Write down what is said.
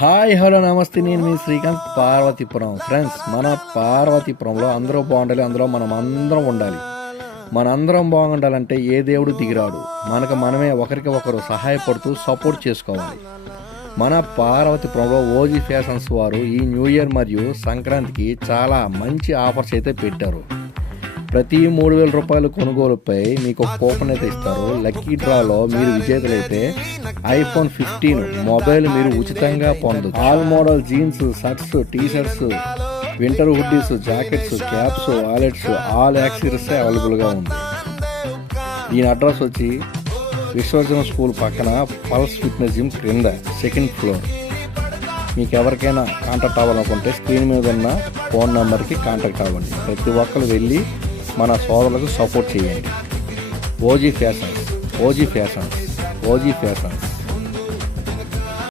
Hi hello నమస్తే, నేను మీ Srikanth, Parvathipuram. Friends, మన పార్వతీపురంలో అందరూ బాగుండాలి, అందులో మనం అందరం ఉండాలి. మనందరం బాగుండాలంటే ఏ దేవుడు దిగిరాడు, మనకు మనమే ఒకరికి ఒకరు సహాయపడుతూ సపోర్ట్ చేసుకోవాలి. మన పార్వతీపురంలో ఓజీ ఫ్యాషన్స్ వారు ఈ న్యూ ఇయర్ మరియు సంక్రాంతికి చాలా మంచి ఆఫర్స్ అయితే పెట్టారు. ప్రతి 3,000 రూపాయల కొనుగోలుపై మీకు ఒక కూపన్ అయితే ఇస్తారు. లక్కీ డ్రాలో మీరు విజేతలైతే iPhone 15 మొబైల్ మీరు ఉచితంగా పొందొచ్చు. All model jeans, shirts, T shirts, winter hoodies, jackets, caps, wallets, all accessories అవైలబుల్గా ఉంది. దీని అడ్రస్ వచ్చి విశ్వజన స్కూల్ పక్కన పల్స్ ఫిట్నెస్ జిమ్ క్రింద 2nd ఫ్లోర్. మీకు ఎవరికైనా కాంటాక్ట్ అవ్వాలనుకుంటే స్క్రీన్ మీద ఉన్న ఫోన్ నెంబర్కి కాంటాక్ట్ అవ్వండి. ప్రతి ఒక్కరు వెళ్ళి మన సోదరులకు సపోర్ట్ చేయండి. OG fashions, OG fashions, OG fashions.